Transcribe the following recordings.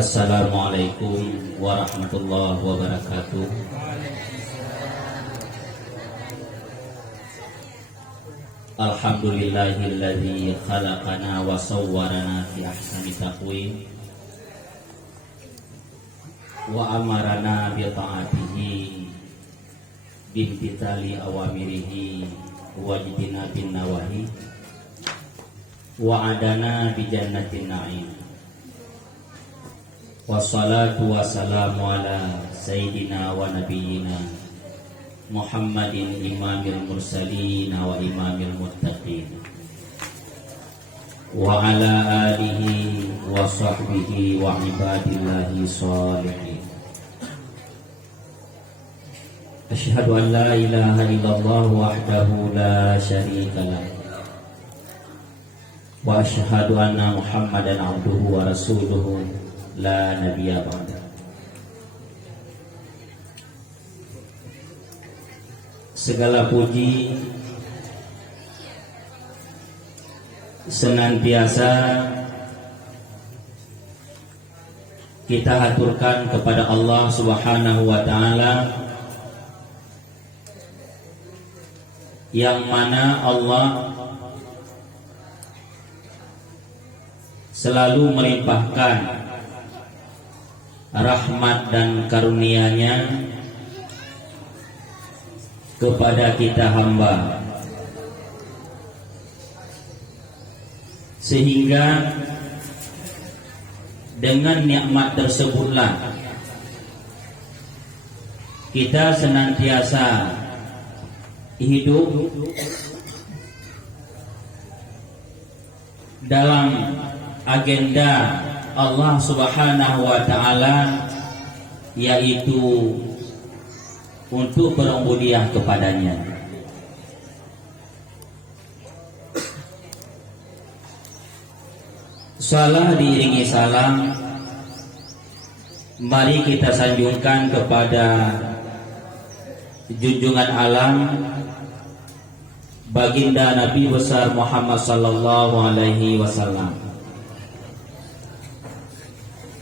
Assalamualaikum warahmatullahi wabarakatuh. Alhamdulillahilladzi khalaqana wa sawwarana fi ahsani taqwim wa amarana bi ta'atihi bimtithali awamirihi wa jtinabin nawahi wa adana bi jannatin na'im. Wassalatu wassalamu ala sayyidina wa nabiyyina Muhammadin imamil mursalin wa imamil muttaqin wa ala alihi wa sahbihi wa ibadillahi sholihin. Asyhadu an la ilaha illallah wahdahu la syarika lah wa asyhadu anna Muhammadan abduhu wa rasuluhu la nabiyya ba'da. Segala puji senantiasa kita haturkan kepada Allah Subhanahu wa taala, yang mana Allah selalu melimpahkan rahmat dan karunia-Nya kepada kita hamba, sehingga dengan nikmat tersebutlah kita senantiasa hidup dalam agenda Allah Subhanahu wa taala, yaitu untuk berubudiyah kepadanya. Salah diiringi salam, mari kita sanjungkan kepada junjungan alam baginda Nabi besar Muhammad sallallahu alaihi wasallam,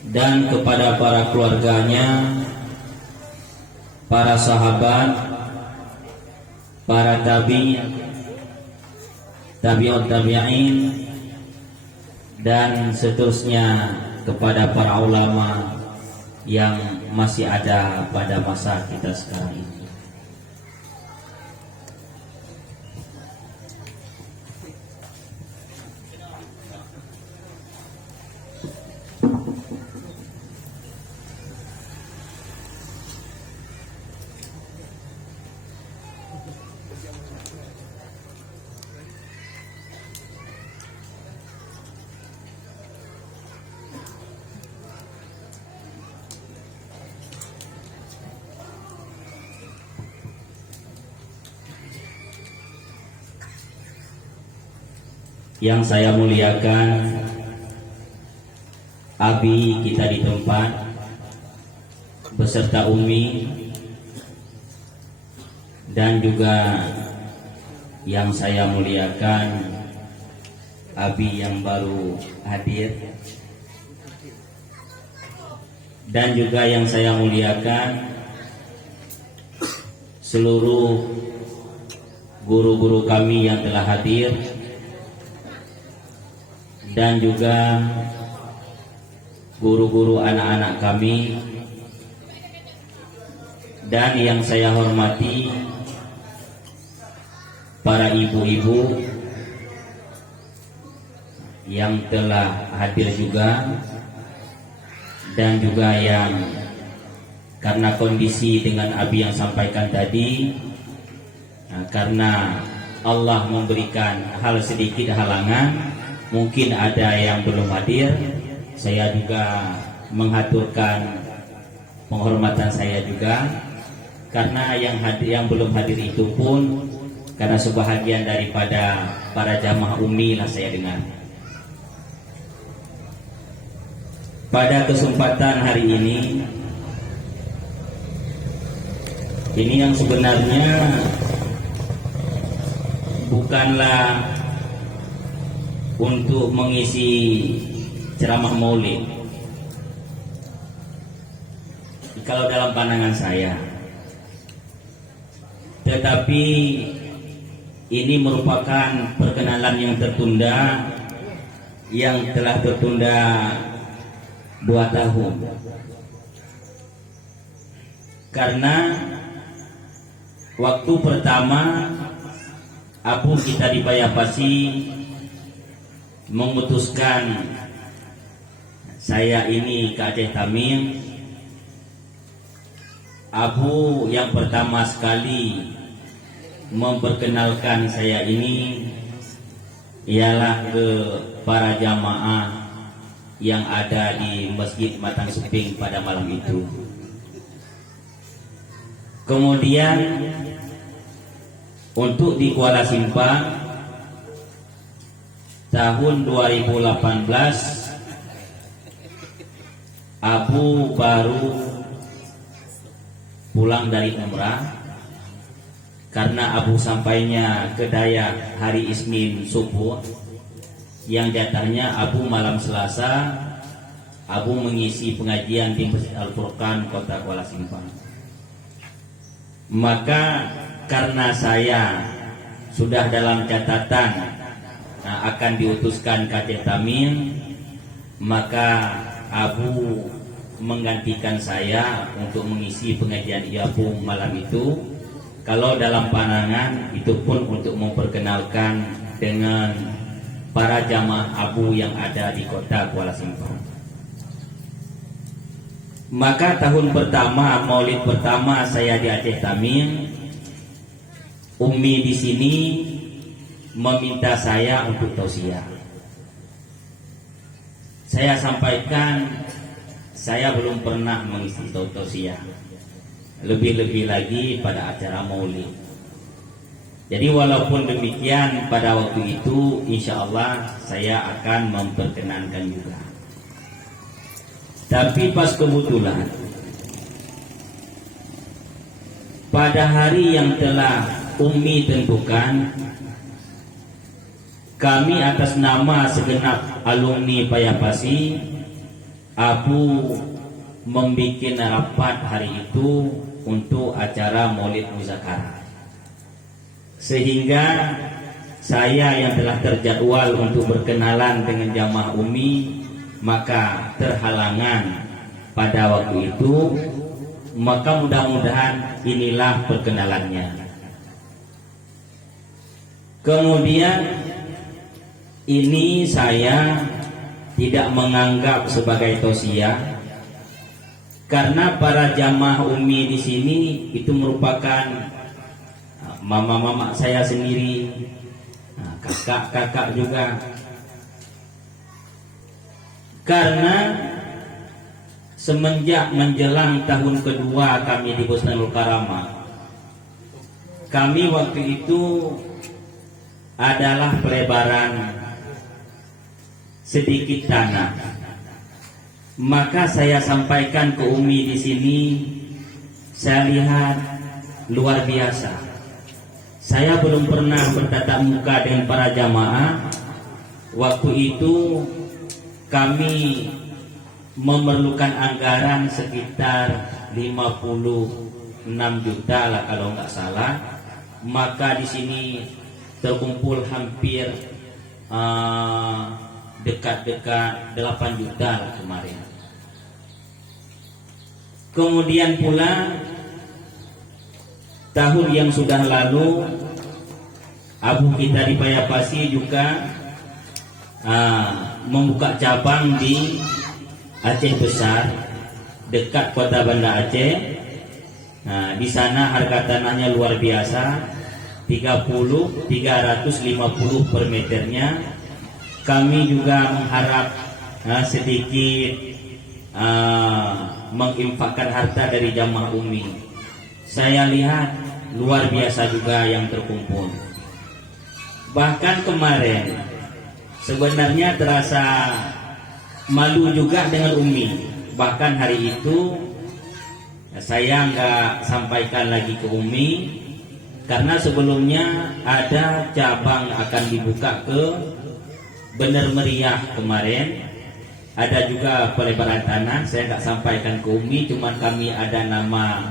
dan kepada para keluarganya, para sahabat, para tabi'ut tabi'in, dan seterusnya kepada para ulama yang masih ada pada masa kita sekarang ini. Yang saya muliakan abi kita di tempat beserta umi, dan juga yang saya muliakan abi yang baru hadir, dan juga yang saya muliakan seluruh guru-guru kami yang telah hadir, dan juga guru-guru anak-anak kami, dan yang saya hormati para ibu-ibu yang telah hadir juga, dan juga yang karena kondisi dengan abi yang sampaikan tadi, karena Allah memberikan hal sedikit halangan, mungkin ada yang belum hadir. Saya juga menghaturkan penghormatan saya juga, karena yang belum hadir itu pun karena sebahagian daripada para jamaah umi lah saya dengar. Pada kesempatan hari ini yang sebenarnya bukanlah untuk mengisi ceramah maulid, kalau dalam pandangan saya. Tetapi ini merupakan perkenalan yang tertunda, yang telah tertunda 2 tahun. Karena waktu pertama Abu kita di Payapasi memutuskan saya ini ke Aceh Tamim, Abu yang pertama sekali memperkenalkan saya ini ialah ke para jamaah yang ada di Masjid Matang Suping pada malam itu. Kemudian untuk di Kuala Simpang tahun 2018 Abu baru pulang dari umrah. Karena Abu sampainya ke Dayak hari Isnin subuh, yang jatahnya Abu malam Selasa, Abu mengisi pengajian di Masjid Al-Furqan Kota Kuala Simpang. Maka karena saya sudah dalam catatan akan diutuskan ke Aceh Tamim, maka Abu menggantikan saya untuk mengisi pengajian Iabung malam itu. Kalau dalam pandangan itu pun untuk memperkenalkan dengan para jamaah Abu yang ada di kota Kuala Simpang. Maka tahun pertama, maulid pertama saya di Aceh Tamim, Umi di sini meminta saya untuk tausiah. Saya sampaikan saya belum pernah mengisi tausiah. Lebih-lebih lagi pada acara maulid. Jadi walaupun demikian pada waktu itu insya Allah saya akan memperkenankan juga. Tapi pas kebetulan pada hari yang telah Umi tentukan, kami atas nama segenap alumni Payapasi, Abu membuat rapat hari itu untuk acara Maulid Muzakarah. Sehingga saya yang telah terjadwal untuk berkenalan dengan jamaah Umi, maka terhalangan pada waktu itu. Maka mudah-mudahan inilah perkenalannya. Kemudian ini saya tidak menganggap sebagai tausiah, karena para jamaah Umi di sini itu merupakan mama-mama saya sendiri, kakak-kakak juga. Karena semenjak menjelang tahun kedua kami di Busnul Karamah, kami waktu itu adalah pelebaran sedikit tanah. Maka saya sampaikan ke Umi di sini, saya lihat luar biasa. Saya belum pernah bertatap muka dengan para jamaah. Waktu itu kami memerlukan anggaran sekitar 56 juta lah kalau nggak salah. Maka di sini terkumpul hampir dekat-dekat 8 juta lah kemarin. Kemudian pula tahun yang sudah lalu Abu kita di Payapasi juga membuka cabang di Aceh Besar dekat kota Banda Aceh. Di sana harga tanahnya luar biasa, 350 per meternya. Kami juga mengharap sedikit menginfakkan harta dari jamaah Umi. Saya lihat luar biasa juga yang terkumpul. Bahkan kemarin sebenarnya terasa malu juga dengan Umi. Bahkan hari itu saya nggak sampaikan lagi ke Umi, karena sebelumnya ada cabang akan dibuka ke Bener Meriah kemarin. ada juga pelebaran tanah. Saya nggak sampaikan ke Umi, cuman kami ada nama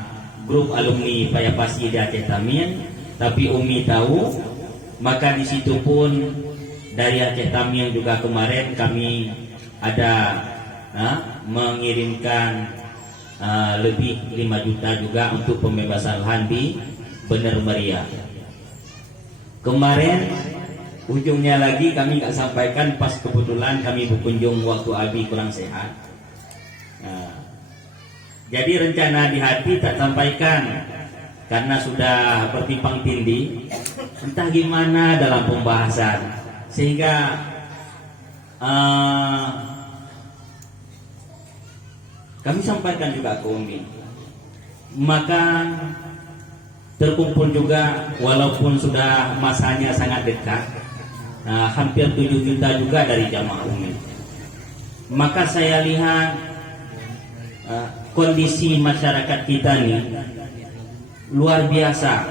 grup alumni Payapasi di Aceh Tamin, tapi Umi tahu. Maka di situ pun dari Aceh Tamin juga kemarin kami ada mengirimkan lebih 5 juta juga untuk pembebasan lahan di Bener Meriah. Kemarin ujungnya lagi kami nggak sampaikan, pas kebetulan kami berkunjung waktu Abi kurang sehat. Jadi rencana di hati tak sampaikan karena sudah bertimpang tindih, entah gimana dalam pembahasan, sehingga kami sampaikan juga ke Umi. Maka terkumpul juga, walaupun sudah masanya sangat dekat, hampir 7 juta juga dari jamaah Umi. Maka saya lihat kondisi masyarakat kita nih luar biasa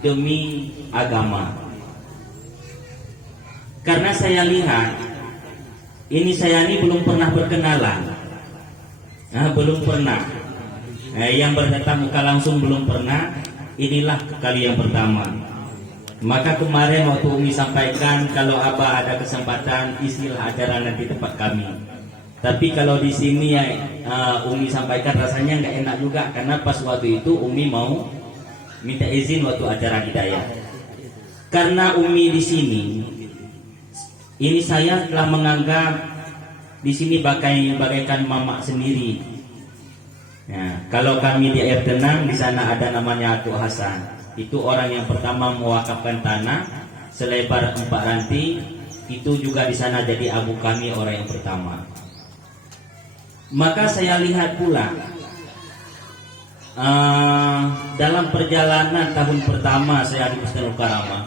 demi agama. Karena saya lihat saya ini belum pernah berkenalan, belum pernah. Yang bertatap muka langsung belum pernah. Inilah kali yang pertama. Maka kemarin waktu Umi sampaikan, kalau Abah ada kesempatan isilah acara nanti tempat kami. Tapi kalau di sini Umi sampaikan rasanya nggak enak juga, karena pas waktu itu Umi mau minta izin waktu acara hidayah. Karena Umi di sini, ini saya telah menganggap di sini bagaikan mama sendiri. Nah, kalau kami di air tenang, di sana ada namanya Atuk Hasan. Itu orang yang pertama mewakafkan tanah selebar 4 ranting. Itu juga di sana jadi abu kami, orang yang pertama. Maka saya lihat pula dalam perjalanan tahun pertama saya di Husnul Karamah,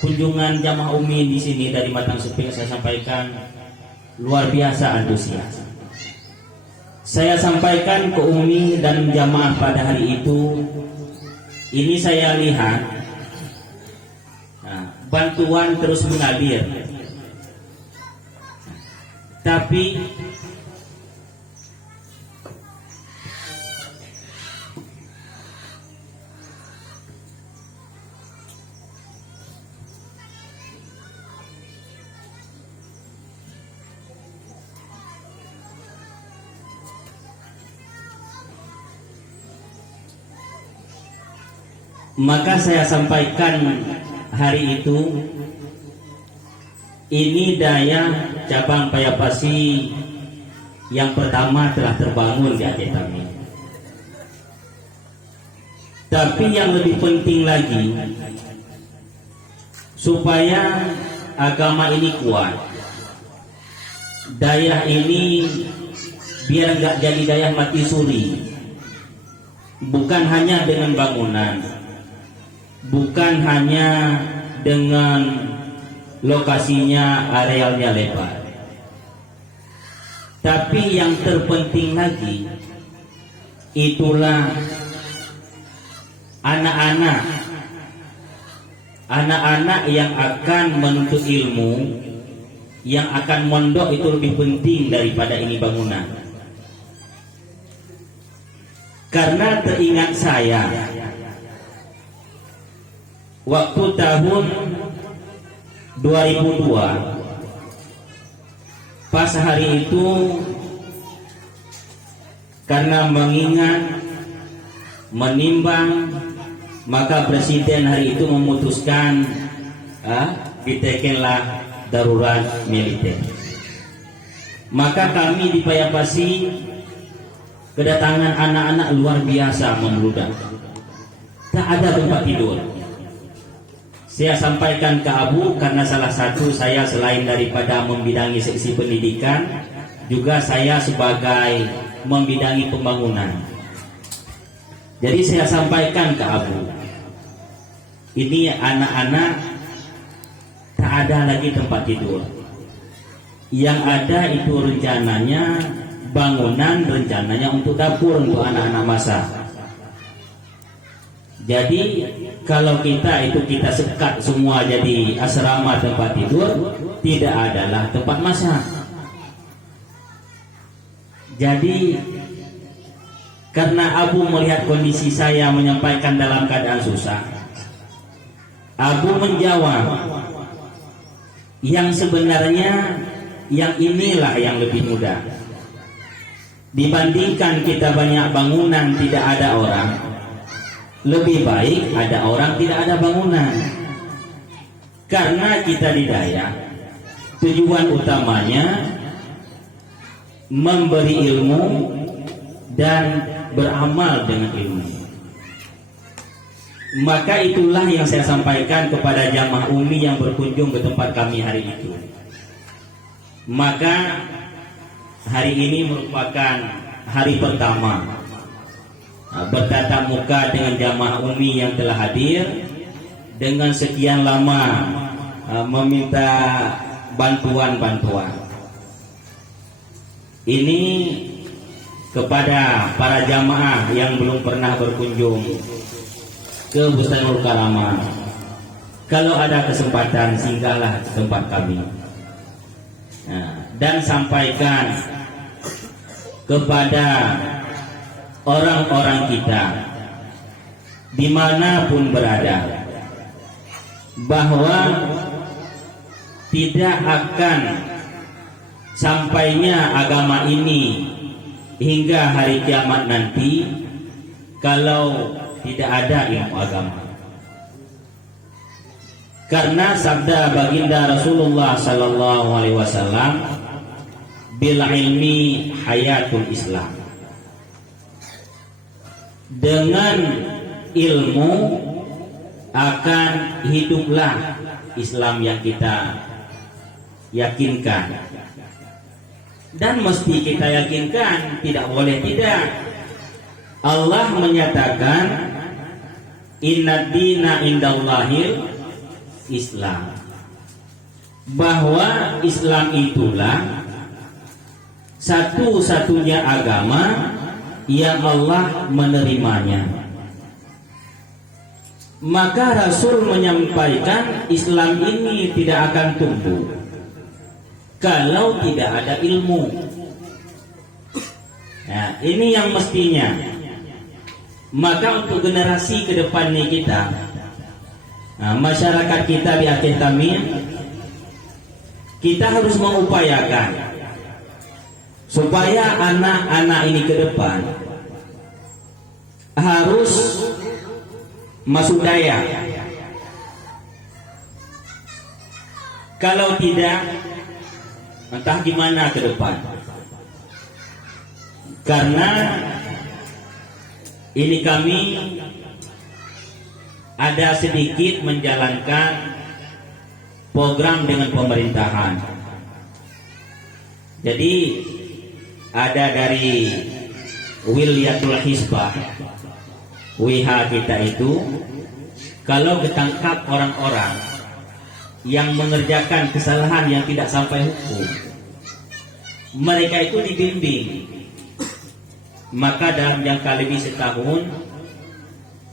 kunjungan jamaah Umi di sini dari Matang Seping, saya sampaikan luar biasa antusias. Saya sampaikan ke Umi dan jamaah pada hari itu, ini saya lihat bantuan terus mengalir, tapi maka saya sampaikan hari itu, ini daya cabang Payapasi yang pertama telah terbangun di Aceh Tamin. Tapi yang lebih penting lagi, supaya agama ini kuat, daya ini biar nggak jadi daya mati suri. Bukan hanya dengan bangunan, bukan hanya dengan lokasinya, arealnya lebar, tapi yang terpenting lagi itulah anak-anak yang akan menuntut ilmu, yang akan mondok. Itu lebih penting daripada ini bangunan. Karena teringat saya waktu tahun 2002, pas hari itu, karena mengingat, menimbang, maka Presiden hari itu memutuskan ditekenlah darurat militer. Maka kami di Payapasi kedatangan anak-anak luar biasa membludak, tak ada tempat tidur. Saya sampaikan ke Abu, karena salah satu saya selain daripada membidangi seksi pendidikan, juga saya sebagai membidangi pembangunan. Jadi saya sampaikan ke Abu, ini anak-anak tak ada lagi tempat tidur. Yang ada itu rencananya bangunan, rencananya untuk dapur untuk anak-anak masak. Jadi kalau kita sekat semua jadi asrama tempat tidur, tidak adalah tempat masak. Jadi karena Abu melihat kondisi saya menyampaikan dalam keadaan susah, Abu menjawab, yang sebenarnya yang inilah yang lebih mudah. Dibandingkan kita banyak bangunan tidak ada orang, lebih baik ada orang tidak ada bangunan. Karena kita di Dayak, tujuan utamanya memberi ilmu dan beramal dengan ilmu. Maka itulah yang saya sampaikan kepada jamaah Umi yang berkunjung ke tempat kami hari itu. Maka hari ini merupakan hari pertama bertatap muka dengan jamaah Umi yang telah hadir dengan sekian lama meminta bantuan-bantuan. Ini kepada para jamaah yang belum pernah berkunjung ke Bustanul Karamah, kalau ada kesempatan singgahlah ke tempat kami, dan sampaikan kepada orang-orang kita dimanapun berada bahwa tidak akan sampainya agama ini hingga hari kiamat nanti kalau tidak ada ilmu agama. Karena sabda baginda Rasulullah sallallahu alaihi wasallam, bil ilmi hayatul Islam. Dengan ilmu akan hiduplah Islam yang kita yakinkan. Dan mesti kita yakinkan, tidak boleh tidak. Allah menyatakan inna dina indallahil Islam, bahwa Islam itulah satu-satunya agama yang Allah menerimanya. Maka Rasul menyampaikan Islam ini tidak akan tumbuh kalau tidak ada ilmu. Nah, ini yang mestinya. Maka untuk generasi ke depan ini kita, masyarakat kita di Aceh Tamim, kita harus mengupayakan supaya anak-anak ini ke depan harus masuk Dayak. Kalau tidak, entah gimana ke depan. Karena ini kami ada sedikit menjalankan program dengan pemerintahan. Jadi ada dari Wilyatul Hisbah, WH kita itu, kalau ketangkap orang-orang yang mengerjakan kesalahan yang tidak sampai hukum, mereka itu dibimbing. Maka dalam jangka lebih setahun,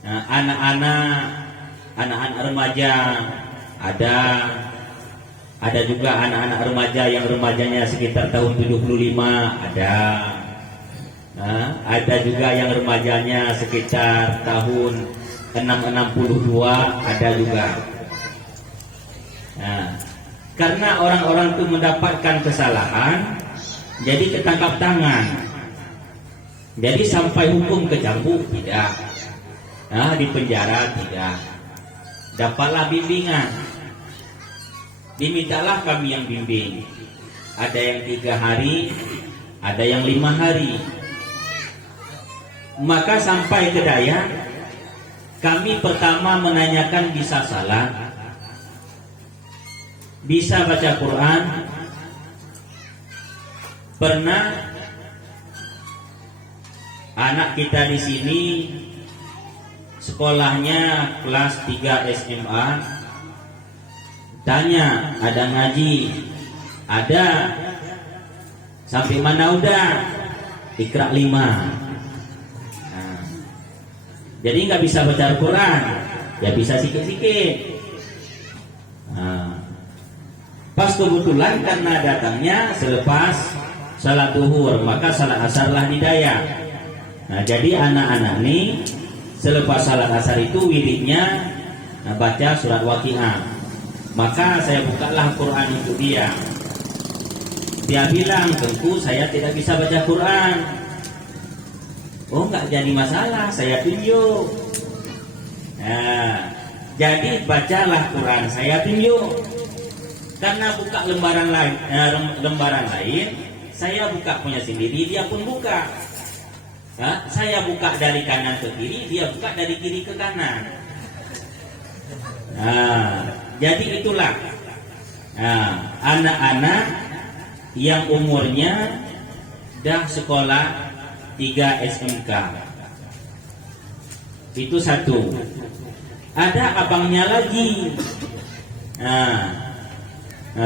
anak-anak remaja ada juga anak-anak remaja yang remajanya sekitar tahun 75 ada juga yang remajanya sekitar tahun 662 ada juga. Karena orang-orang itu mendapatkan kesalahan, jadi ketangkap tangan. Jadi sampai hukum kecambuk tidak, di penjara tidak, dapatlah bimbingan. Dimintalah kami yang bimbing. Ada yang 3 hari, ada yang 5 hari. Maka sampai ke Dayak, kami pertama menanyakan bisa salat, bisa baca Quran, pernah anak kita di sini sekolahnya kelas 3 SMA, tanya ada ngaji, ada, sampai mana udah? Iqra 5. Jadi nggak bisa baca Al-Quran, ya bisa sikit-sikit. Pas kebetulan karena datangnya selepas salat duhur, maka salat asarlah di Dayak. Nah, jadi anak-anak nih selepas salat asar itu wiridnya baca surat Waqiah. Maka saya bukalah Quran untuk dia. Dia bilang, tentu saya tidak bisa baca Quran. Oh, nggak jadi masalah, saya tunjuk. Nah, jadi bacalah Quran, saya tunjuk. Karena buka lembaran lain, saya buka punya sendiri, dia pun buka. Nah, saya buka dari kanan ke kiri, dia buka dari kiri ke kanan. Nah, jadi itulah anak-anak yang umurnya dah sekolah 3 SMK. Itu satu. Ada abangnya lagi. Nah,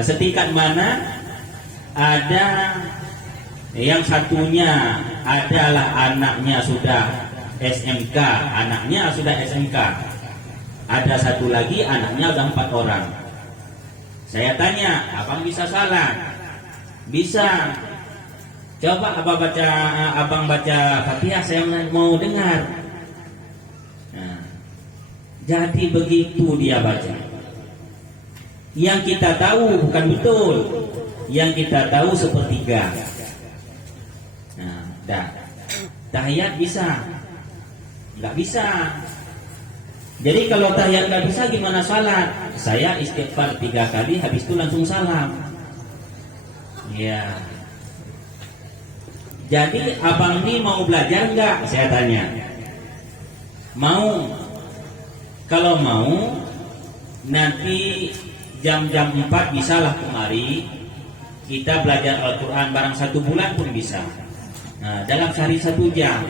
setingkat mana? Ada yang satunya adalah anaknya sudah SMK, anaknya sudah SMK. Ada satu lagi anaknya udah 4 orang. Saya tanya, abang bisa salat? Bisa. Coba abang baca Fatihah, saya mau dengar. Nah, jadi begitu dia baca. Yang kita tahu bukan betul. Yang kita tahu sepertiga. Nah, tahiyat bisa? Nggak bisa. Jadi kalau tahiyat nggak bisa, gimana salat? Saya istighfar 3 kali, habis itu langsung salam. Ya. Jadi abang ini mau belajar nggak? Saya tanya. Mau. Kalau mau, nanti jam-jam 4 bisalah kemari. Kita belajar Al-Quran barang 1 bulan pun bisa. Nah, dalam sehari 1 jam.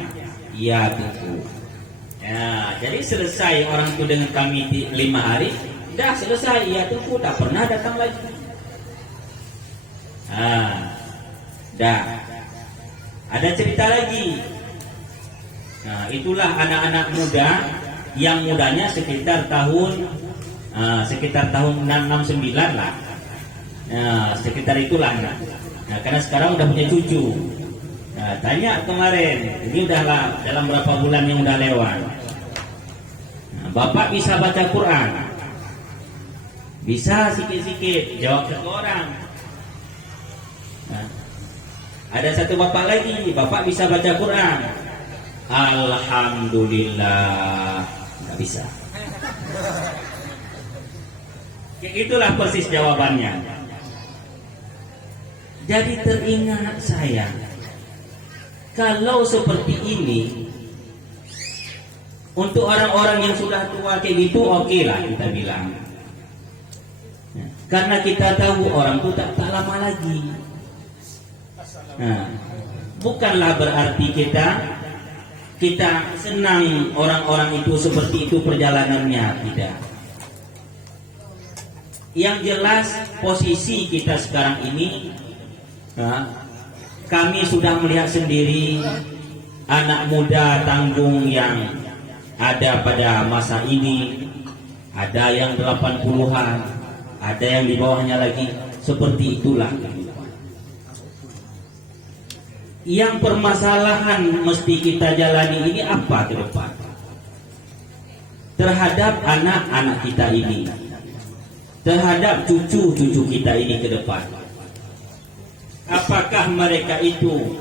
Ya, tentu. Ya, jadi selesai orang itu dengan kami 5 hari, dah selesai. Ya, tentu tak pernah datang lagi. Dah. Ada cerita lagi. Nah, itulah anak-anak muda yang mudanya sekitar tahun 69 lah. Nah, sekitar itulah. Nah, karena sekarang udah punya cucu. Nah, tanya kemarin, ini udah dalam berapa bulan yang udah lewat. Nah, Bapak bisa baca Quran? Bisa sikit-sikit, jawab satu orang. Nah, ada satu bapak lagi, Bapak bisa baca Quran? Alhamdulillah, nggak bisa. Ya, itulah persis jawabannya. Jadi teringat saya, kalau seperti ini, untuk orang-orang yang sudah tua kayak gitu, oke lah kita bilang. Karena kita tahu orang itu tak lama lagi. Nah, bukanlah berarti kita senang orang-orang itu seperti itu perjalanannya, tidak. Yang jelas posisi kita sekarang ini, kami sudah melihat sendiri anak muda tanggung yang ada pada masa ini. Ada yang 80-an, ada yang di bawahnya lagi. Seperti itulah. Yang permasalahan mesti kita jalani ini apa ke depan terhadap anak-anak kita ini, terhadap cucu-cucu kita ini ke depan. Apakah mereka itu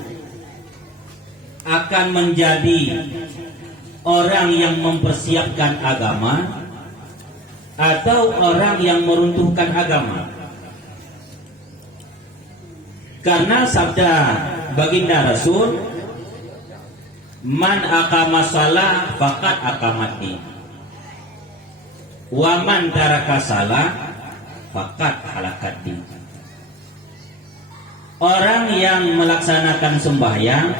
akan menjadi orang yang mempersiapkan agama atau orang yang meruntuhkan agama? Karena sabda baginda Rasul, man aqama shalah faqad aqamati, wa man taraka shalah faqad halakati. Orang yang melaksanakan sembahyang,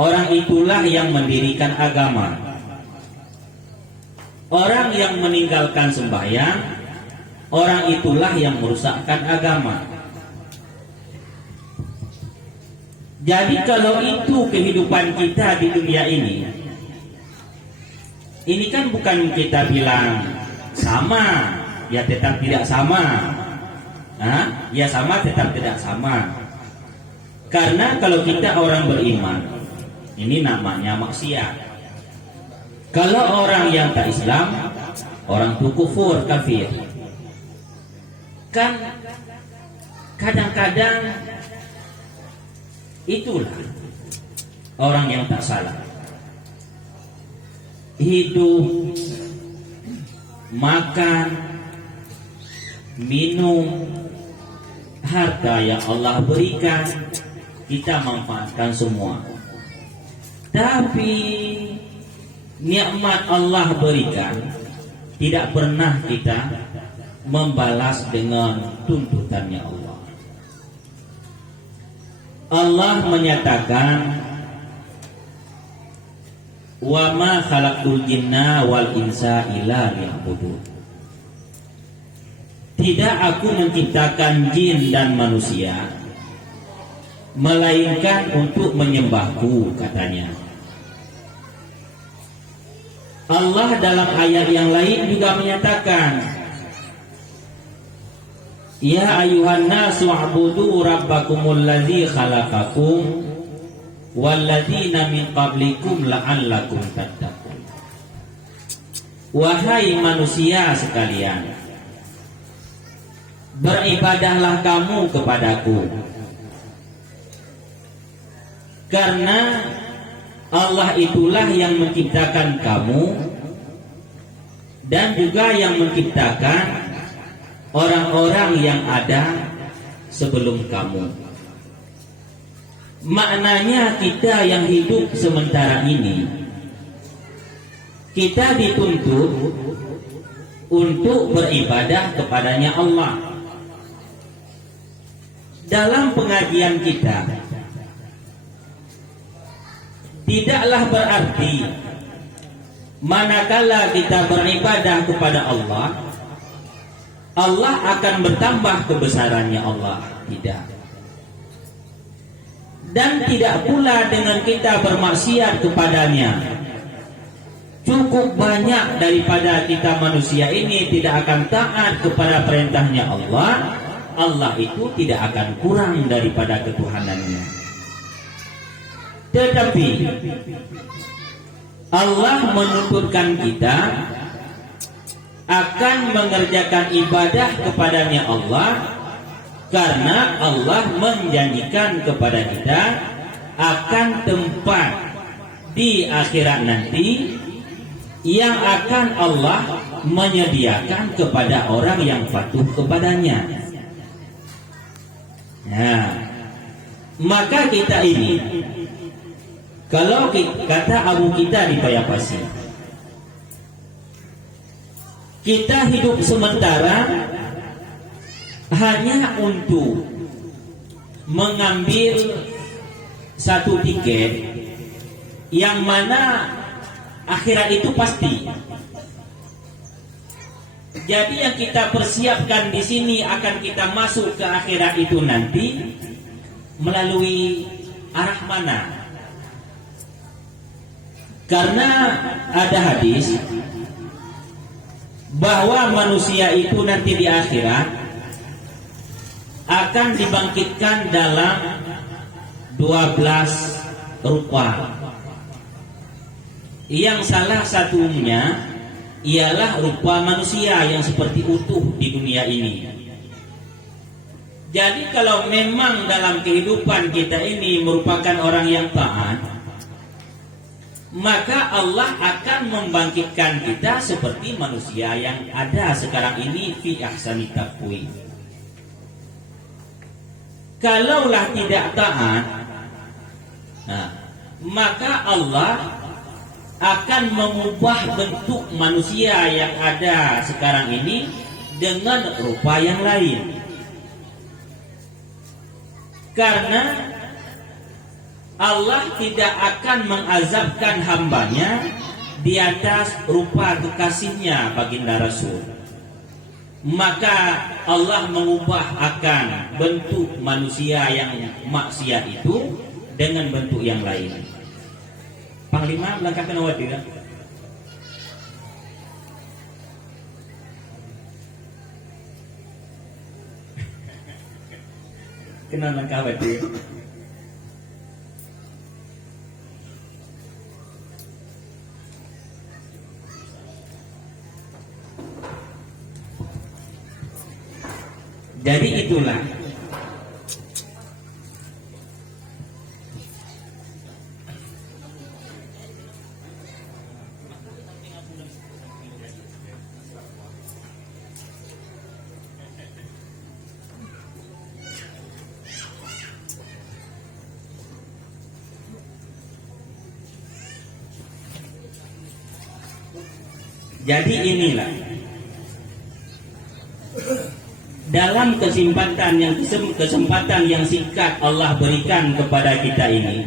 orang itulah yang mendirikan agama. Orang yang meninggalkan sembahyang, orang itulah yang merusakkan agama. Jadi kalau itu kehidupan kita di dunia ini kan bukan kita bilang sama, ya tetap tidak sama. Ya sama tetap tidak sama. Karena kalau kita orang beriman, ini namanya maksiat. Kalau orang yang tak Islam, orang itu kufur, kafir. Kan kadang-kadang itulah orang yang tak salah. Hidup, makan, minum, harta yang Allah berikan, kita manfaatkan semua. Tapi nikmat Allah berikan tidak pernah kita membalas dengan tuntutannya Allah. Allah menyatakan, wa ma khalaqtul jinna wal insa illa liya'budun. Tidak aku menciptakan jin dan manusia melainkan untuk menyembahku, katanya. Allah dalam ayat yang lain juga menyatakan, ya ayuhan nasu u'budu rabbakumul ladzi khalaqakum walladzina min qablikum la'allakum tattaqun. Wahai manusia sekalian, beribadahlah kamu kepadaku, karena Allah itulah yang menciptakan kamu dan juga yang menciptakan orang-orang yang ada sebelum kamu. Maknanya kita yang hidup sementara ini, kita dituntut untuk beribadah kepadanya Allah. Dalam pengajian kita tidaklah berarti manakala kita beribadah kepada Allah, Allah akan bertambah kebesarannya Allah. Tidak. Dan tidak pula dengan kita bermaksiat kepadanya, cukup banyak daripada kita manusia ini tidak akan taat kepada perintahnya Allah, Allah itu tidak akan kurang daripada ketuhanannya. Tetapi Allah menuntutkan kita akan mengerjakan ibadah kepadanya Allah, karena Allah menjanjikan kepada kita akan tempat di akhirat nanti yang akan Allah menyediakan kepada orang yang patuh kepadanya. Nah, maka kita ini, kalau kata Abu kita di Payapasi, kita hidup sementara hanya untuk mengambil satu tiket yang mana akhirat itu pasti. Jadi yang kita persiapkan di sini akan kita masuk ke akhirat itu nanti melalui arah mana? Karena ada hadis bahwa manusia itu nanti di akhirat akan dibangkitkan dalam 12 rupa. Yang salah satunya ialah rupa manusia yang seperti utuh di dunia ini. Jadi kalau memang dalam kehidupan kita ini merupakan orang yang taat, maka Allah akan membangkitkan kita seperti manusia yang ada sekarang ini fi ahsani taqwim. Kalaulah tidak taat, maka Allah akan mengubah bentuk manusia yang ada sekarang ini dengan rupa yang lain. Karena Allah tidak akan mengazabkan hambanya di atas rupa kekasihnya baginda Rasul. Maka Allah mengubah akan bentuk manusia yang maksiat itu dengan bentuk yang lain. Panglima melengkapi awak tidak? Kenal langkah awak tidak? Jadi itulah jadi inilah dalam kesempatan yang singkat Allah berikan kepada kita ini,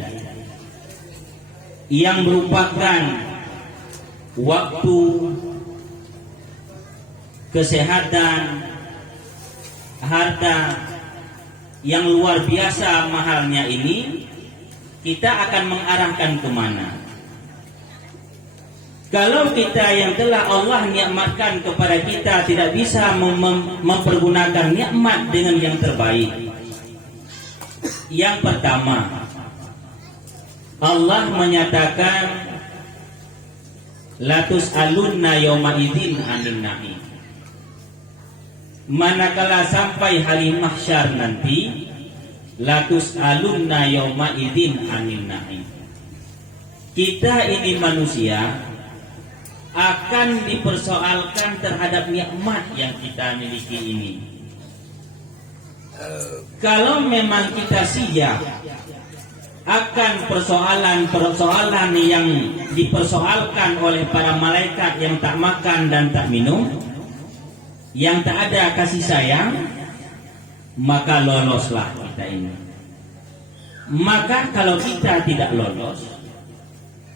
yang merupakan waktu, kesehatan, harta yang luar biasa mahalnya ini, kita akan mengarahkan kemana? Kalau kita yang telah Allah nikmatkan kepada kita tidak bisa mempergunakan nikmat dengan yang terbaik. Yang pertama, Allah menyatakan la tus'alunna yawma idzin 'anil na'im. Manakala sampai hari mahsyar nanti, la tus'alunna yawma idzin 'anil na'im. Kita ini manusia akan dipersoalkan terhadap nikmat yang kita miliki ini. Kalau memang kita siap akan persoalan-persoalan yang dipersoalkan oleh para malaikat yang tak makan dan tak minum, yang tak ada kasih sayang, maka loloslah kita ini. Maka kalau kita tidak lolos,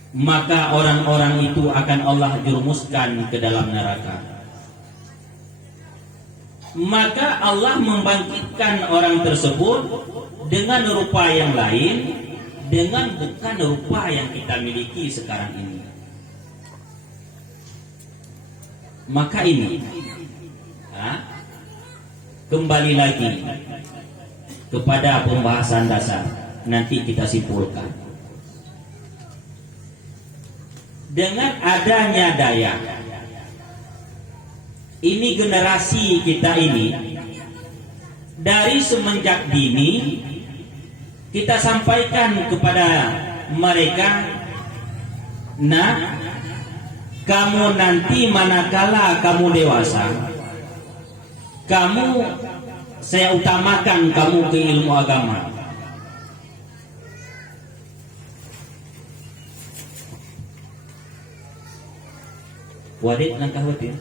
maka orang-orang itu akan Allah jerumuskan ke dalam neraka. Maka Allah membangkitkan orang tersebut dengan rupa yang lain, dengan bukan rupa yang kita miliki sekarang ini. Maka ini kembali lagi kepada pembahasan dasar, nanti kita simpulkan. Dengan adanya daya, ini generasi kita ini dari semenjak dini kita sampaikan kepada mereka, nah, kamu nanti manakala kamu dewasa, saya utamakan kamu ke ilmu agama. Wadik langkah wadik.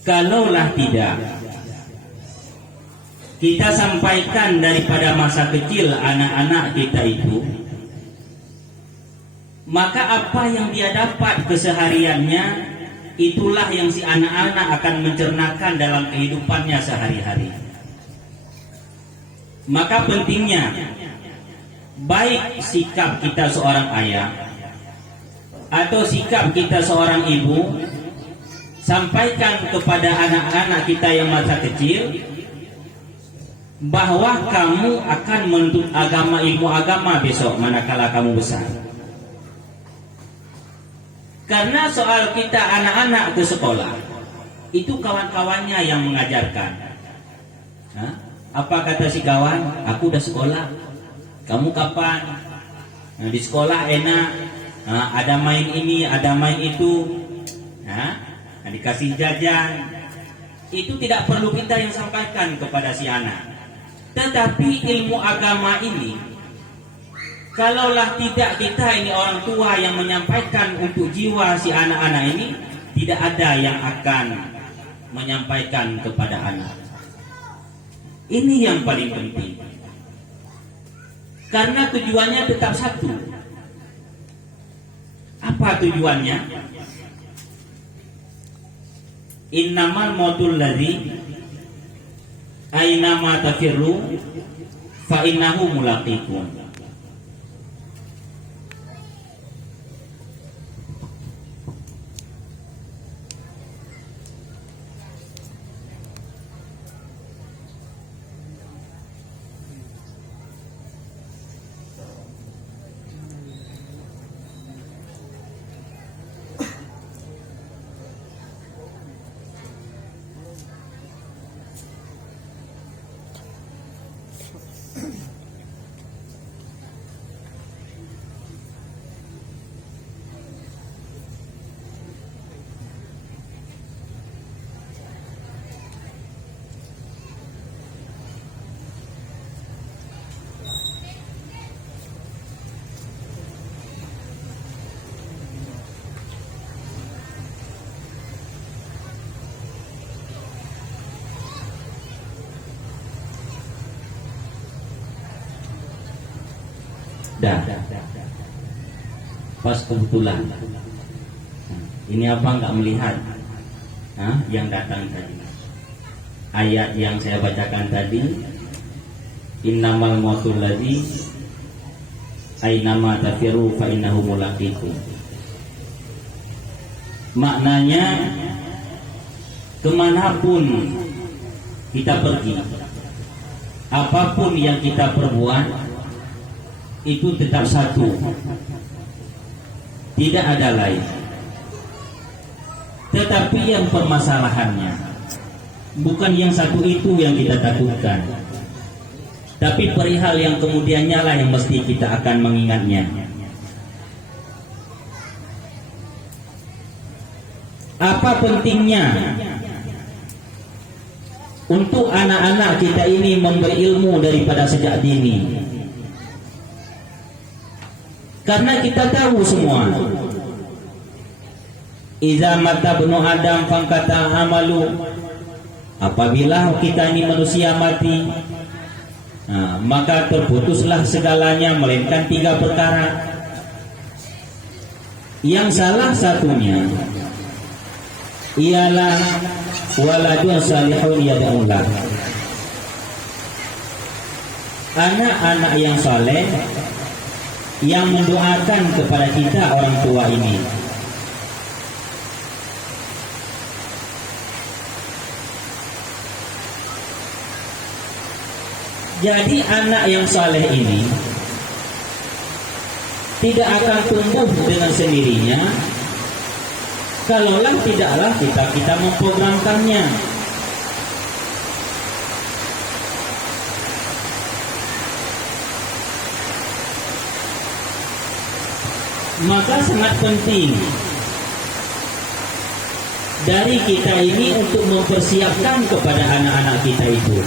Kalaulah tidak, kita sampaikan daripada masa kecil anak-anak kita itu, maka apa yang dia dapat kesehariannya, itulah yang si anak-anak akan mencernakan dalam kehidupannya sehari-hari. Maka pentingnya, baik sikap kita seorang ayah atau sikap kita seorang ibu, sampaikan kepada anak-anak kita yang masa kecil bahwa kamu akan menuntut agama, ilmu agama besok manakala kamu besar. Karena soal kita anak-anak ke sekolah, itu kawan-kawannya yang mengajarkan. Apa kata si kawan? Aku udah sekolah. Kamu kapan? Di sekolah enak. Ada main ini, ada main itu. Dikasih jajan. Itu tidak perlu kita yang sampaikan kepada si anak. Tetapi ilmu agama ini, kalaulah tidak kita ini orang tua yang menyampaikan untuk jiwa si anak-anak ini, tidak ada yang akan menyampaikan kepada anak. Ini yang paling penting. Karena tujuannya tetap satu. Apa tujuannya? Innamal mautul ladzi ainama tafirru fa innahu mulaqikum. Dah, pas kebetulan. Ini apa nggak melihat yang datang tadi? Ayat yang saya bacakan tadi, innamal mautul ladzi ainama tafiru fa innahu mulaqikum. Maknanya kemanapun kita pergi, apapun yang kita perbuat, itu tetap satu, tidak ada lain. Tetapi yang permasalahannya bukan yang satu itu yang kita takutkan, tapi perihal yang kemudiannya lah yang mesti kita akan mengingatnya. Apa pentingnya untuk anak-anak kita ini memberi ilmu daripada sejak dini? Karena kita tahu semua, iza mata benu Adam fangkata amalu, apabila kita ini manusia mati, maka terputuslah segalanya melainkan 3 perkara. Yang salah satunya ialah waladun salihun yad'ulah, anak-anak yang saleh yang mendoakan kepada kita orang tua ini. Jadi anak yang saleh ini tidak akan tumbuh dengan sendirinya kalaulah tidaklah kita memprogramkannya. Maka sangat penting dari kita ini untuk mempersiapkan kepada anak-anak kita itu.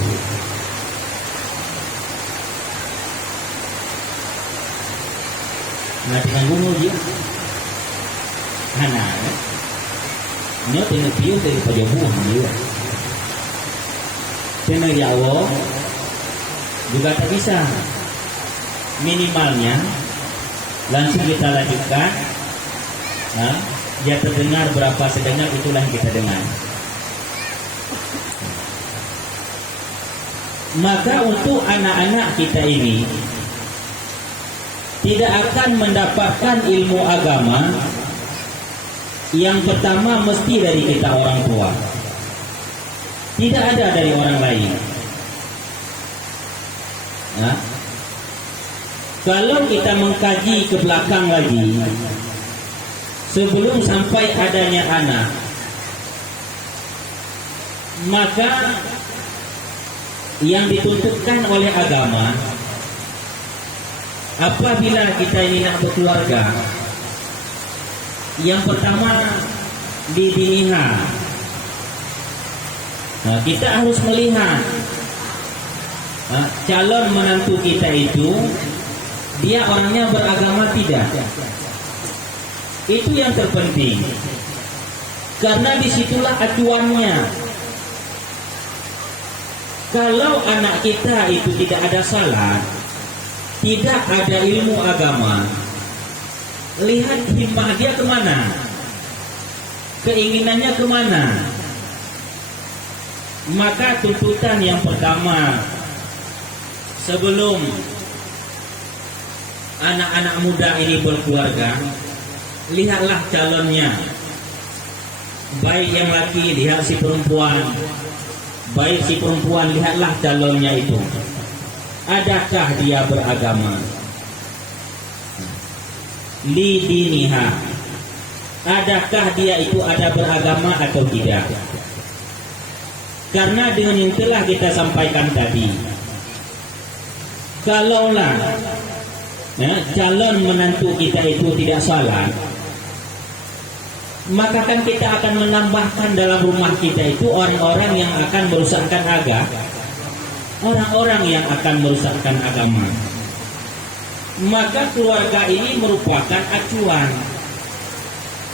Nah, dengan gunung dia, anak, ini tinggal piu dari pajabuhan dia. Tinggal Jawa juga tak bisa. Minimalnya langsung kita lanjutkan. Dia terdengar berapa sedengar, itulah yang kita dengar. Maka untuk anak-anak kita ini tidak akan mendapatkan ilmu agama, yang pertama mesti dari kita orang tua, tidak ada dari orang lain. Kalau kita mengkaji ke belakang lagi, sebelum sampai adanya anak, maka yang dituntutkan oleh agama, apabila kita ini nak berkeluarga, yang pertama dilihat. Kita harus melihat calon menantu kita itu, dia orangnya beragama tidak. Itu yang terpenting, karena disitulah acuannya. Kalau anak kita itu tidak ada salat, tidak ada ilmu agama, lihat himmah dia kemana, keinginannya kemana. Maka tuntutan yang pertama, sebelum anak-anak muda ini berkeluarga, lihatlah calonnya. Baik yang laki, lihat si perempuan. Baik si perempuan, lihatlah calonnya itu. Adakah dia beragama? Lidiniha. Adakah dia itu ada beragama atau tidak? Karena dengan yang telah kita sampaikan tadi, kalaulah calon menantu kita itu tidak salat, maka kan kita akan menambahkan dalam rumah kita itu orang-orang yang akan merusakkan agama, orang-orang yang akan merusakkan agama. Maka keluarga ini merupakan acuan.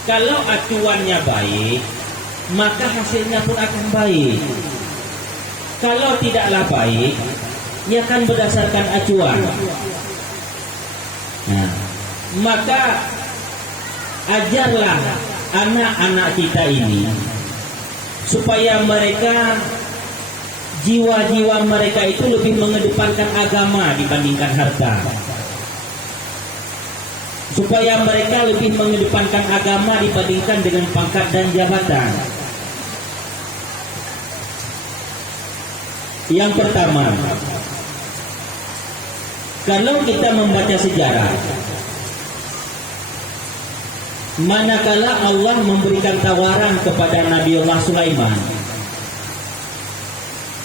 Kalau acuannya baik, maka hasilnya pun akan baik. Kalau tidaklah baik, ia akan berdasarkan acuan. Nah, maka ajarlah anak-anak kita ini supaya mereka, jiwa-jiwa mereka itu lebih mengedepankan agama dibandingkan harta. Supaya mereka lebih mengedepankan agama dibandingkan dengan pangkat dan jabatan. Yang pertama, kalau kita membaca sejarah, manakala Allah memberikan tawaran kepada Nabiullah Sulaiman,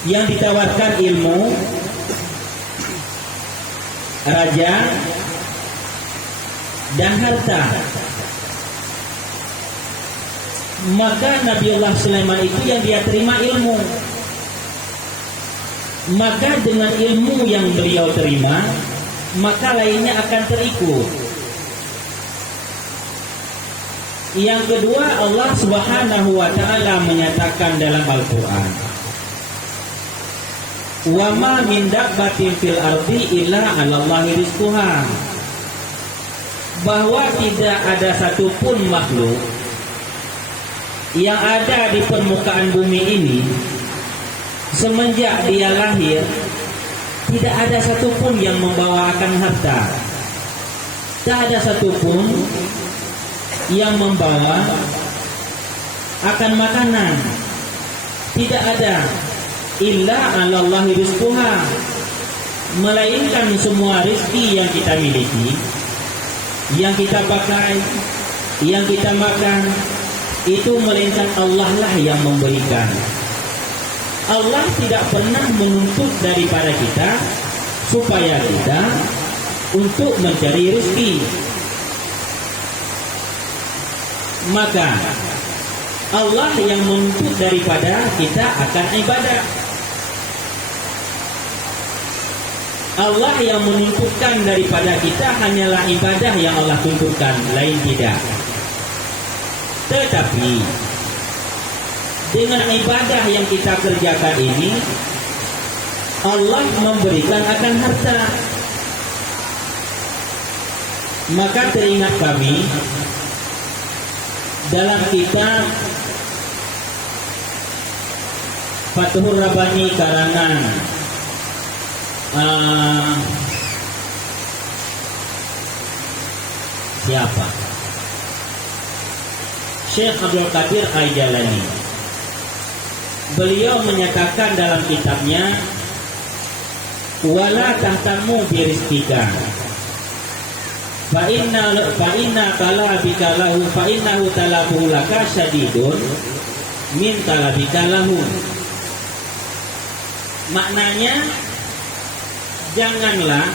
yang ditawarkan ilmu, raja, dan harta, maka Nabiullah Sulaiman itu yang dia terima ilmu. Maka dengan ilmu yang beliau terima, maka lainnya akan terikut. Yang kedua, Allah Subhanahu wa taala menyatakan dalam Al-Qur'an, "Wa ma min dabbatin fil ardi illa 'alallahi rizquha." Bahwa tidak ada satupun makhluk yang ada di permukaan bumi ini semenjak dia lahir, tidak ada satupun yang membawakan harta. Tak ada satupun yang membawa akan makanan. Tidak ada. Illa 'alallahi rizquha. Melainkan semua rezeki yang kita miliki, yang kita pakai, yang kita makan, itu melainkan Allah lah yang memberikan. Allah tidak pernah menuntut daripada kita supaya kita untuk mencari rezeki. Maka Allah yang menuntut daripada kita akan ibadah. Allah yang menuntutkan daripada kita hanyalah ibadah yang Allah tuntutkan, lain tidak. Tetapi dengan ibadah yang kita kerjakan ini, Allah memberikan akan harta. Maka teringat kami dalam kitab Fathur Rabbani karangan siapa? Syekh Abdul Qadir Al-Jalani. Beliau menyatakan dalam kitabnya, wala tahtamu birizqika fa inna talabika lahu fa innahu talabuhu laka syadidun min talabika lahu. Maknanya, janganlah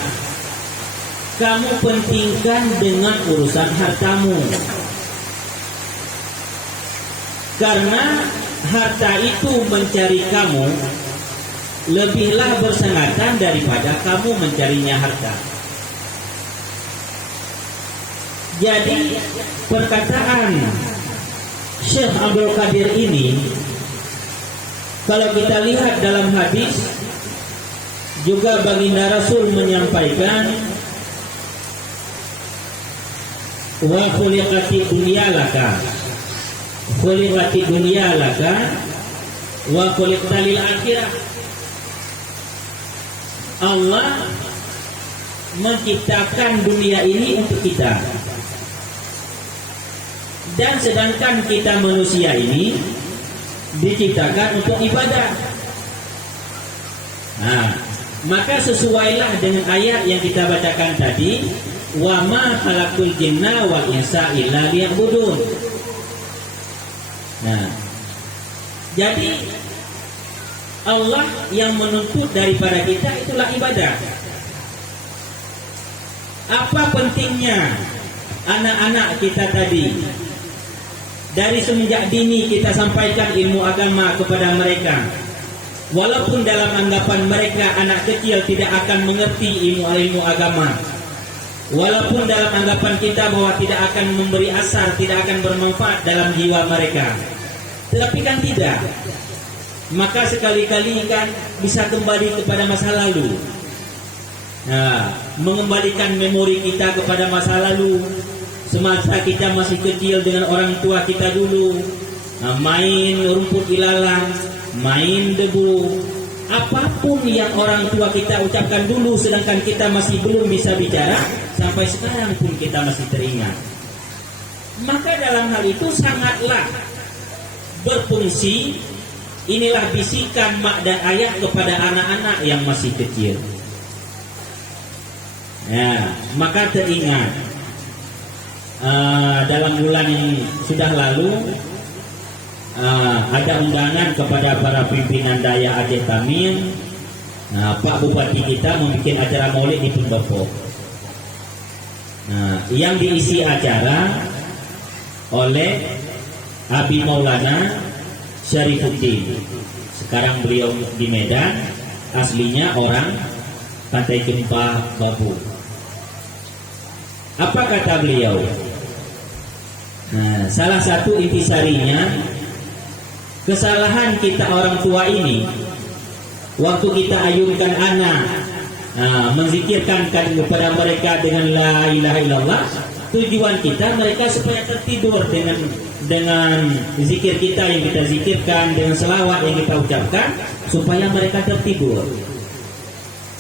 kamu pentingkan dengan urusan hartamu, karena harta itu mencari kamu lebihlah bersengatan daripada kamu mencarinya harta. Jadi perkataan Syekh Abdul Qadir ini, kalau kita lihat dalam hadis juga baginda Rasul menyampaikan, wa khuliqati dunya laka, khuliqati dunya laka, wa khuliqta lil akhirah. Allah menciptakan dunia ini untuk kita, dan sedangkan kita manusia ini diciptakan untuk ibadah. Nah, maka sesuailah dengan ayat yang kita bacakan tadi, wa ma khalaqul jinna wal insa illa liya'budun. Nah, jadi Allah yang menuntut daripada kita itulah ibadah. Apa pentingnya anak-anak kita tadi? Dari semenjak dini kita sampaikan ilmu agama kepada mereka. Walaupun dalam anggapan mereka anak kecil tidak akan mengerti ilmu agama. Walaupun dalam anggapan kita bahwa tidak akan memberi asar, tidak akan bermanfaat dalam jiwa mereka. Tetapi kan tidak. Maka sekali-kali kan bisa kembali kepada masa lalu. Nah, mengembalikan memori kita kepada masa lalu, semasa kita masih kecil dengan orang tua kita dulu, main rumput ilalang, main debu, apapun yang orang tua kita ucapkan dulu sedangkan kita masih belum bisa bicara, sampai sekarang pun kita masih teringat. Maka dalam hal itu sangatlah berfungsi. Inilah bisikan mak dan ayah kepada anak-anak yang masih kecil. Ya, maka teringat dalam bulan yang sudah lalu ada undangan kepada para pimpinan daya Aceh Tamin. Pak Bupati kita membuat acara maulid di Pendopo. Yang diisi acara oleh Abi Maulana Syarifuddin. Sekarang beliau di Medan, aslinya orang Pantai Gempa Babu. Apa kata beliau? Salah satu intisarinya, kesalahan kita orang tua ini, waktu kita ayunkan anak, menzikirkan kepada mereka dengan la ilaha illallah, tujuan kita mereka supaya tertidur dengan zikir kita yang kita zikirkan, dengan selawat yang kita ucapkan, supaya mereka tertidur.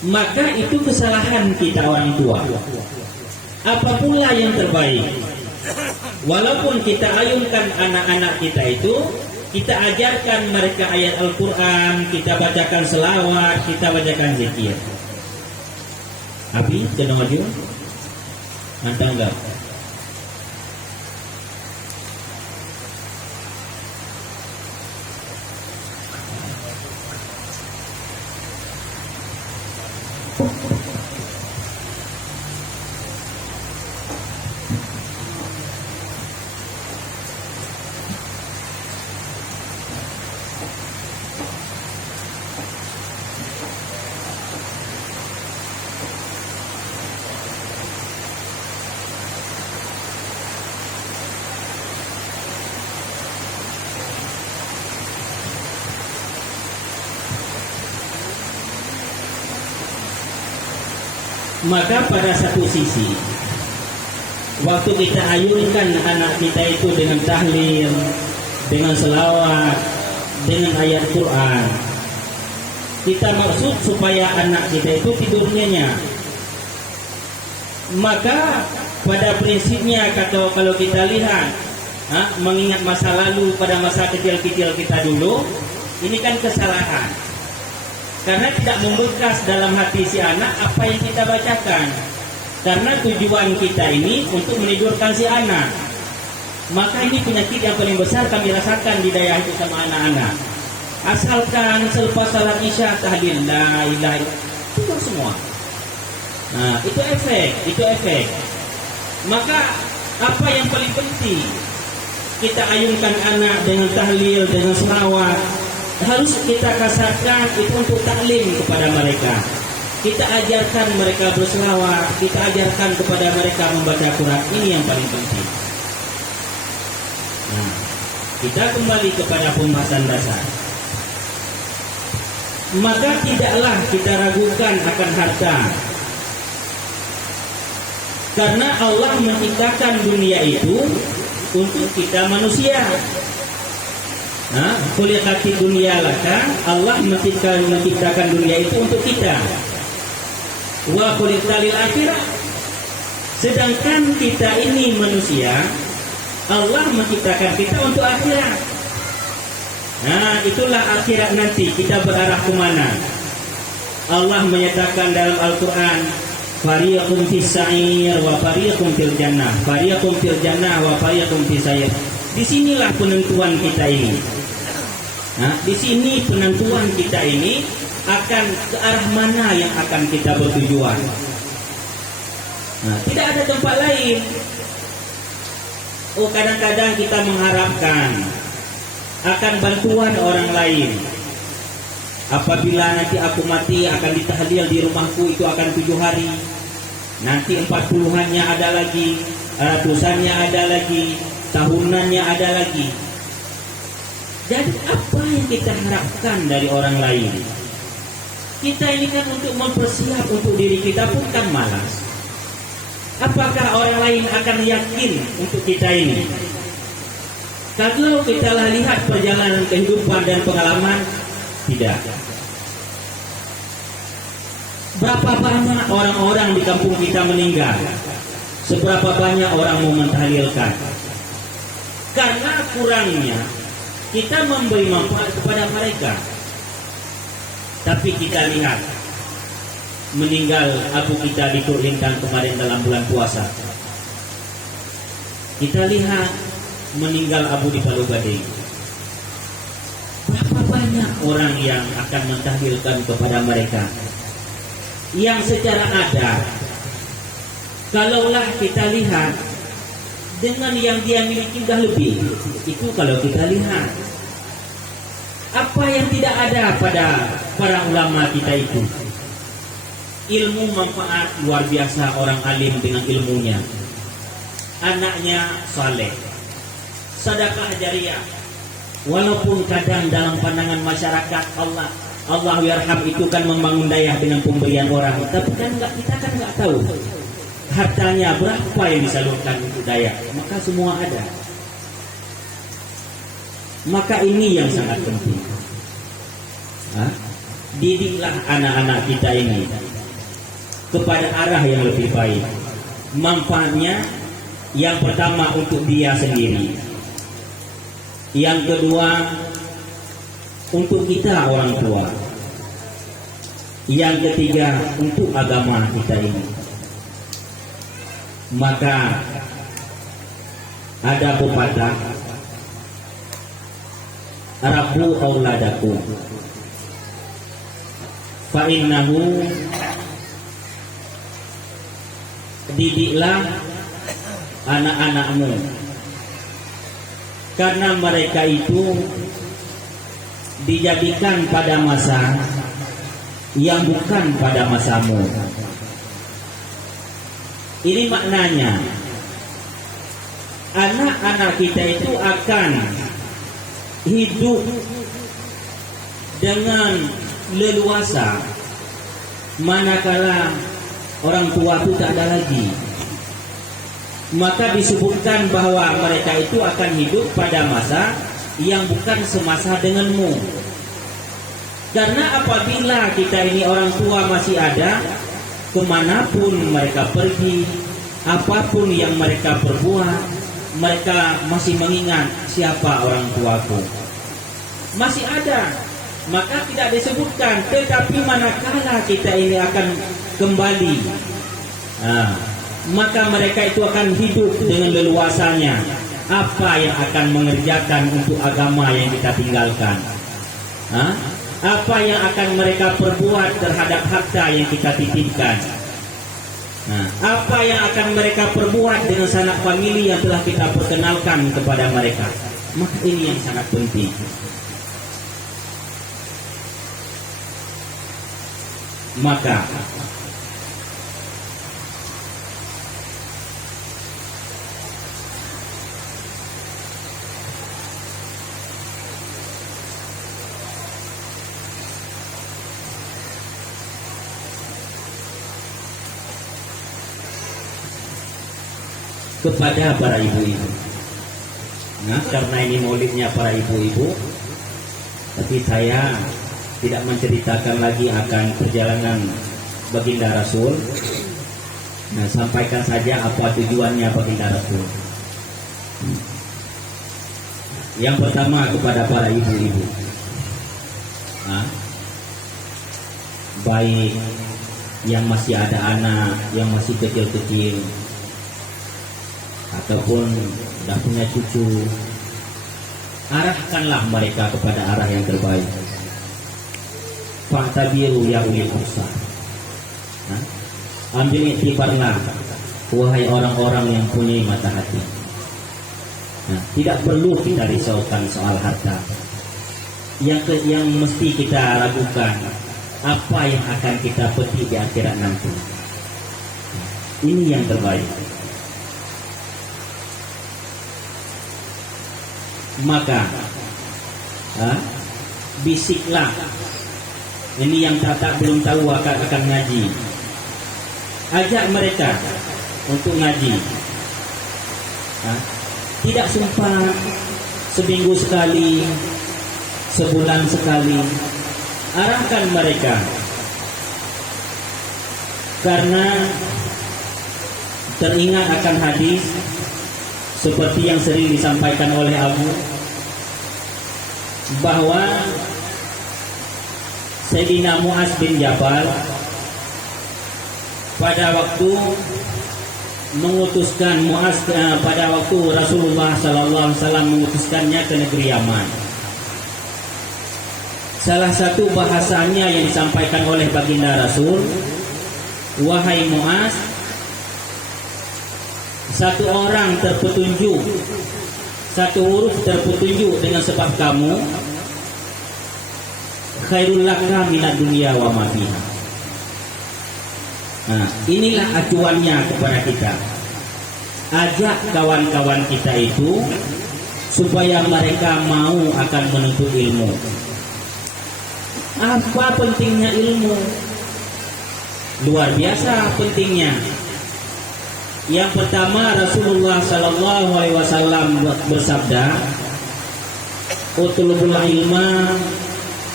Maka itu kesalahan kita orang tua. Apapunlah yang terbaik, walaupun kita ayunkan anak-anak kita itu, kita ajarkan mereka ayat Al-Quran, kita bacakan selawat, kita bacakan zikir. Abi, kena maju? Mantap enggak? Maka pada satu sisi, waktu kita ayunkan anak kita itu dengan tahlil, dengan selawat, dengan ayat Quran, kita maksud supaya anak kita itu tidur nyenyak. Maka pada prinsipnya kalau kita lihat, mengingat masa lalu pada masa kecil-kecil kita dulu, ini kan kesalahan. Karena tidak membekas dalam hati si anak apa yang kita bacakan. Karena tujuan kita ini untuk menidurkan si anak. Maka ini penyakit yang paling besar kami rasakan di daerah itu sama anak-anak. Asalkan selepas salat isya tahlil la ilaha illallah, tidur semua. Nah, itu efek. Maka apa yang paling penting? Kita ayunkan anak dengan tahlil, dengan selawat. Harus kita kasarkan itu untuk taklim kepada mereka. Kita ajarkan mereka berselawat, kita ajarkan kepada mereka membaca Quran. Ini yang paling penting. Nah, kita kembali kepada pembahasan dasar. maka tidaklah kita ragukan akan harta. Karena Allah menciptakan dunia itu untuk kita manusia. Nah, khuliqati dunia laka, Allah menciptakan dunia itu untuk kita. Wa khuliqalil akhirah. Sedangkan kita ini manusia, Allah menciptakan kita untuk akhirat. Nah, itulah akhirat nanti kita berarah kemana. Allah menyatakan dalam Al-Quran, fariqum fis sa'ir wa fariqum fil jannah, fariqum fil jannah wa fariqum fis sa'ir. Disinilah penentuan kita ini. Nah, di sini penentuan kita ini akan ke arah mana yang akan kita bertujuan. Nah, tidak ada tempat lain. Oh, kadang-kadang kita mengharapkan akan bantuan orang lain. Apabila nanti aku mati akan ditahlil di rumahku itu akan 7 hari. Nanti 40-annya ada lagi, ratusannya ada lagi, tahunannya ada lagi. Jadi apa yang kita harapkan dari orang lain? Kita ini kan untuk mempersiap untuk diri kita pun kan malas. Apakah orang lain akan yakin untuk kita ini? Kalau kita lihat perjalanan kehidupan dan pengalaman, tidak. Berapa banyak orang-orang di kampung kita meninggal? Seberapa banyak orang mau mentahlilkan? Karena kurangnya kita memberi manfaat kepada mereka. Tapi kita lihat meninggal abu kita di Kurlintang kemarin dalam bulan puasa. Kita lihat meninggal abu di Palu Gading. Berapa banyak orang yang akan mentahlilkan kepada mereka? Yang secara adat, kalaulah kita lihat dengan yang dia miliki dah lebih, itu kalau kita lihat apa yang tidak ada pada para ulama kita itu. Ilmu manfaat luar biasa orang alim dengan ilmunya. Anaknya saleh, sedekah jariah. Walaupun kadang dalam pandangan masyarakat Allah yarham itu kan membangun daya dengan pemberian orang, tapi kan kita kan nggak tahu hartanya berapa yang disalurkan untuk daya. Maka semua ada. Maka ini yang sangat penting. Didiklah anak-anak kita ini kepada arah yang lebih baik. Manfaatnya yang pertama untuk dia sendiri, yang kedua untuk kita orang tua, yang ketiga untuk agama kita ini. Maka ada pepatah, Rabbu auladakum fa innahu, didiklah anak-anakmu karena mereka itu dijadikan pada masa yang bukan pada masamu. Ini maknanya anak-anak kita itu akan hidup dengan leluasa manakala orang tua itu tak ada lagi. Maka disebutkan bahwa mereka itu akan hidup pada masa yang bukan semasa denganmu. Karena apabila kita ini orang tua masih ada, kemanapun mereka pergi, apapun yang mereka perbuat, mereka masih mengingat siapa orang tuaku. Masih ada. Maka tidak disebutkan, tetapi manakala kita ini akan kembali, maka mereka itu akan hidup dengan leluasanya. Apa yang akan mengerjakan untuk agama yang kita tinggalkan? Apa yang akan mereka perbuat terhadap harta yang kita titipkan? Apa yang akan mereka perbuat dengan sanak famili yang telah kita perkenalkan kepada mereka? Maka ini yang sangat penting. Maka kepada para ibu-ibu. Nah, karena ini maulidnya para ibu-ibu, tapi saya tidak menceritakan lagi akan perjalanan baginda Rasul. Nah, sampaikan saja apa tujuannya baginda Rasul. Yang pertama kepada para ibu-ibu, baik yang masih ada anak, yang masih kecil-kecil, ataupun sudah punya cucu, arahkanlah mereka kepada arah yang terbaik. Fa'tabiru ya ulil absar. Ambil iktibarlah, wahai orang-orang yang punya mata hati. Tidak perlu kita risaukan soal harta. Yang mesti kita ragukan, apa yang akan kita petik di akhirat nanti. Ini yang terbaik. Maka bisiklah. Ini yang tak belum tahu akan ngaji, ajak mereka untuk ngaji. Tidak sumpah seminggu sekali, sebulan sekali. Arahkan mereka, karena teringat akan hadis seperti yang sering disampaikan oleh Abu, bahwa Sayyidina Mu'az bin Jabal pada waktu mengutuskan Mu'az, pada waktu Rasulullah SAW mengutuskannya ke negeri Yaman, salah satu bahasanya yang disampaikan oleh baginda Rasul, wahai Mu'az, satu orang terpetunjuk, satu huruf terpetunjuk dengan sebab kamu, khairul laka minad dunya wa ma fiha. Inilah acuannya kepada kita. Ajak kawan-kawan kita itu supaya mereka mau akan menuntut ilmu. Apa pentingnya ilmu? Luar biasa pentingnya. Yang pertama, Rasulullah Sallallahu Alaihi Wasallam bersabda, "Utlubul ilma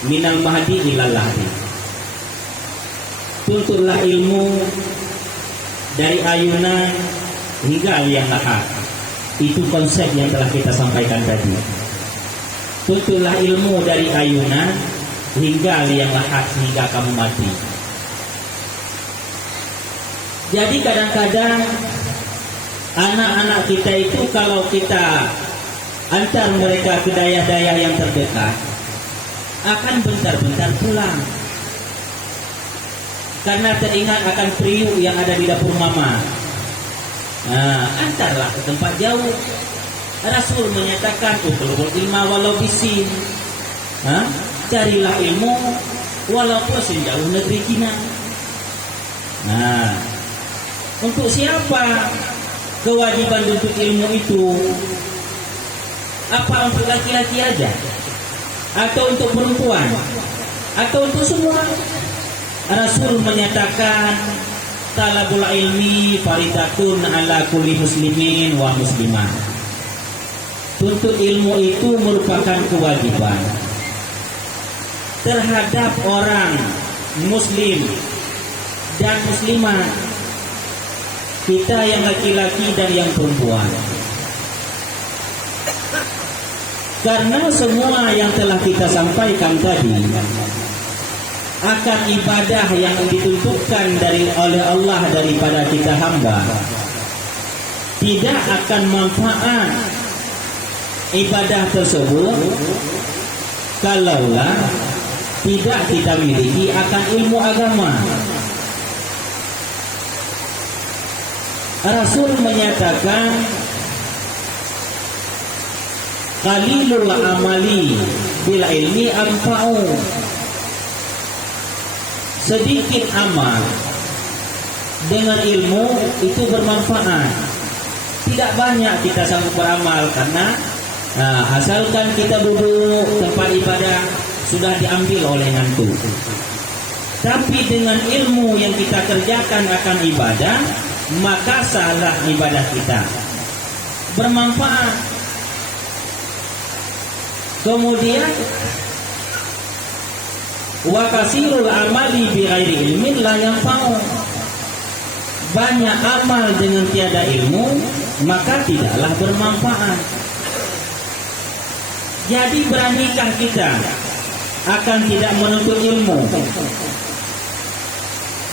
minal mahdi ilal lahdi." Tuntutlah ilmu dari ayunan hingga liang lahat. Itu konsep yang telah kita sampaikan tadi. Tuntutlah ilmu dari ayunan hingga liang lahat, hingga kamu mati. Jadi kadang-kadang anak-anak kita itu kalau kita antar mereka ke daerah-daerah yang terdekat, akan bentar-bentar pulang, karena teringat akan periuk yang ada di dapur mama. Antarlah ke tempat jauh. Rasul menyatakan, utlubul ilma walau bisin. Carilah ilmu walaupun sejauh negeri Cina. Untuk siapa kewajiban untuk ilmu itu? Apa untuk laki-laki aja? Atau untuk perempuan? Atau untuk semua? Rasul menyatakan, talabul ilmi faridatun ala kulli muslimin wa muslimah. Tuntut ilmu itu merupakan kewajiban terhadap orang muslim dan muslimah, kita yang laki-laki dan yang perempuan. Karena semua yang telah kita sampaikan tadi akan ibadah yang ditentukan oleh Allah daripada kita hamba, tidak akan manfaat ibadah tersebut kalaulah tidak kita miliki akan ilmu agama. Rasul menyatakan, qalilul amali bil ilmi anfa'u. Sedikit amal dengan ilmu itu bermanfaat. Tidak banyak kita sanggup beramal karena asalkan kita duduk tempat ibadah sudah diambil oleh ngantuk. Tapi dengan ilmu yang kita kerjakan akan ibadah, maka salah ibadah kita. bermanfaat. Kemudian wa kasirul amali bi ghairi ilmin la yanfa'u. Banyak amal dengan tiada ilmu maka tidaklah bermanfaat. Jadi beranikah kita akan tidak menuntut ilmu?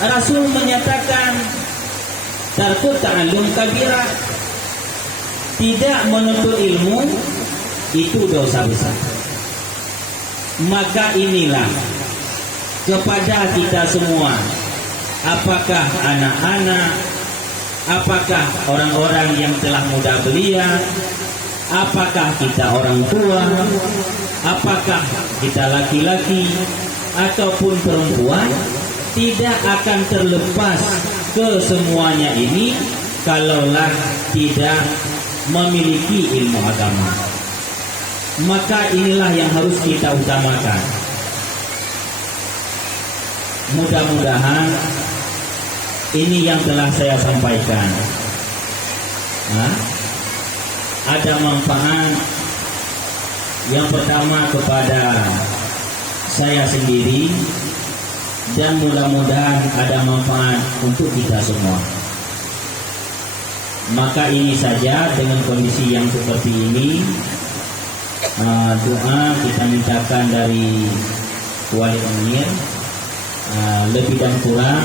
Rasul menyatakan tarku ta'allum kabira, tidak menuntut ilmu itu dosa besar. Maka inilah kepada kita semua, apakah anak-anak, apakah orang-orang yang telah muda belia, apakah kita orang tua, apakah kita laki-laki ataupun perempuan, tidak akan terlepas kesemuanya ini kalaulah tidak memiliki ilmu agama. Maka inilah yang harus kita utamakan. Mudah-mudahan ini yang telah saya sampaikan ada manfaat. Yang pertama kepada saya sendiri, dan mudah-mudahan ada manfaat untuk kita semua. Maka ini saja, dengan kondisi yang seperti ini, doa kita mintakan dari Wali Amir. Lebih dan kurang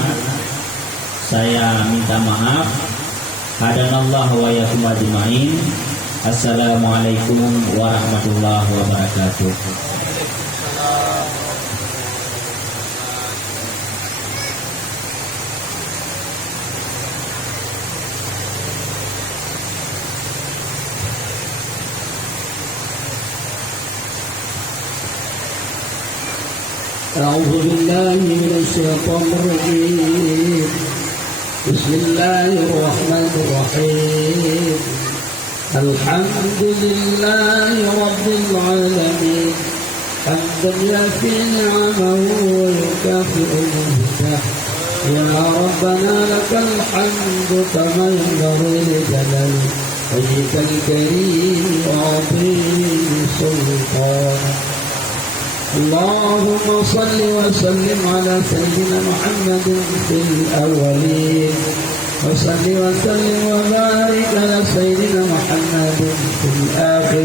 saya minta maaf. Hadanallahu wa iyyakum ajmain. Assalamualaikum warahmatullahi wabarakatuh. أعوذ بالله من الشيطان الرجيم. بسم الله الرحمن الرحيم. الحمد لله رب العالمين حمدا يفي نعمه ويكافئ مهده. يا ربنا لك الحمد كما ينبغي لجلال وجهك الكريم وعظيم سلطانك. اللهم صل وسلم على سيدنا محمد في الأولين وصل وسلم وبارك على سيدنا محمد في الآخرين.